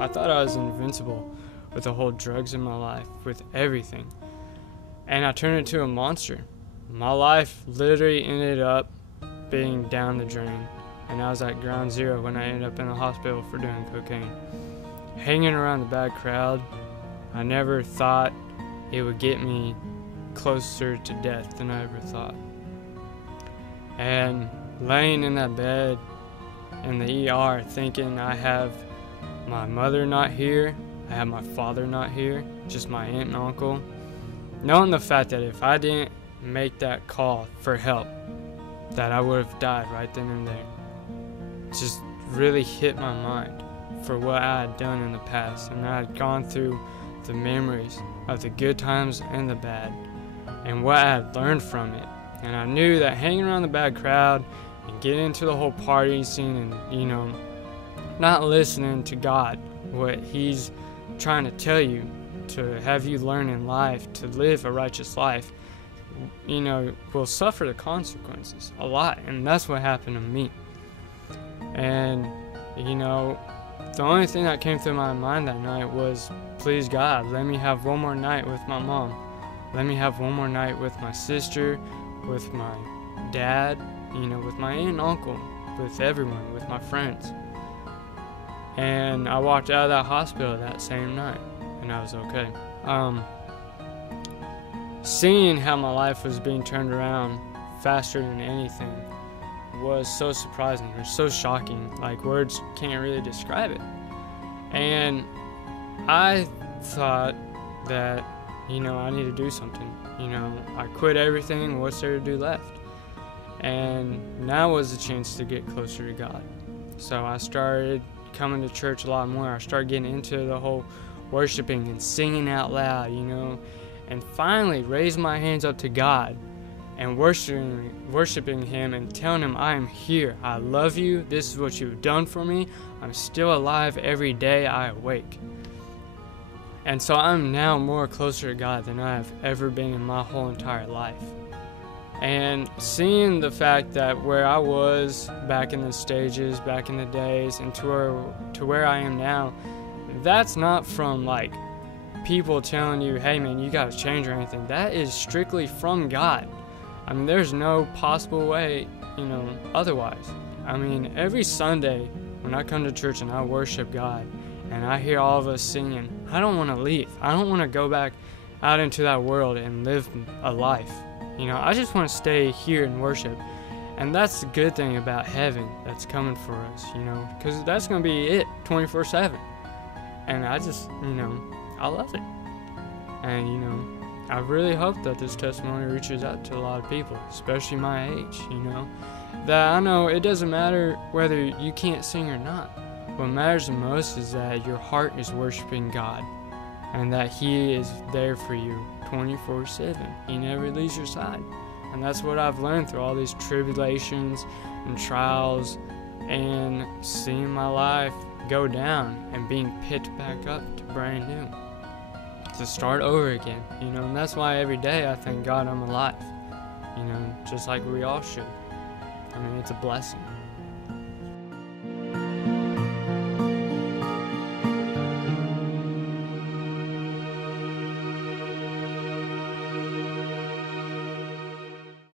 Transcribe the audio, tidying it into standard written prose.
I thought I was invincible with the whole drugs in my life, with everything. And I turned into a monster. My life literally ended up being down the drain. And I was at ground zero when I ended up in the hospital for doing cocaine. Hanging around the bad crowd, I never thought it would get me closer to death than I ever thought. And laying in that bed in the ER thinking I have my mother not here, I have my father not here, just my aunt and uncle. Knowing the fact that if I didn't make that call for help, that I would have died right then and there. Just really hit my mind for what I had done in the past, and I had gone through the memories of the good times and the bad, and what I had learned from it. And I knew that hanging around the bad crowd and getting into the whole party scene and, not listening to God, what He's trying to tell you to have you learn in life, to live a righteous life, will suffer the consequences a lot. And that's what happened to me. And, the only thing that came through my mind that night was, please God, let me have one more night with my mom. Let me have one more night with my sister, with my dad, with my aunt and uncle, with everyone, with my friends. And I walked out of that hospital that same night, and I was okay. Seeing how my life was being turned around faster than anything was so surprising or so shocking, like words can't really describe it. And I thought that, I need to do something. I quit everything, what's there to do left? And now was the chance to get closer to God. So I started coming to church a lot more. I started getting into the whole worshiping and singing out loud, and finally raised my hands up to God and worshiping Him and telling Him, I am here, I love you, this is what you've done for me, I'm still alive every day I awake. And so I'm now more closer to God than I have ever been in my whole entire life. And seeing the fact that where I was back in the stages, back in the days, and to where I am now, that's not from people telling you, hey man, you gotta change or anything. That is strictly from God. There's no possible way, otherwise. Every Sunday when I come to church and I worship God and I hear all of us singing, I don't want to leave. I don't want to go back out into that world and live a life. I just want to stay here and worship. And that's the good thing about heaven that's coming for us, because that's going to be it 24/7. And I just, I love it. And, I really hope that this testimony reaches out to a lot of people, especially my age, that I know it doesn't matter whether you can't sing or not. What matters the most is that your heart is worshiping God and that He is there for you 24/7. He never leaves your side. And that's what I've learned through all these tribulations and trials and seeing my life go down and being picked back up to brand new, to start over again, and that's why every day I thank God I'm alive, just like we all should. It's a blessing.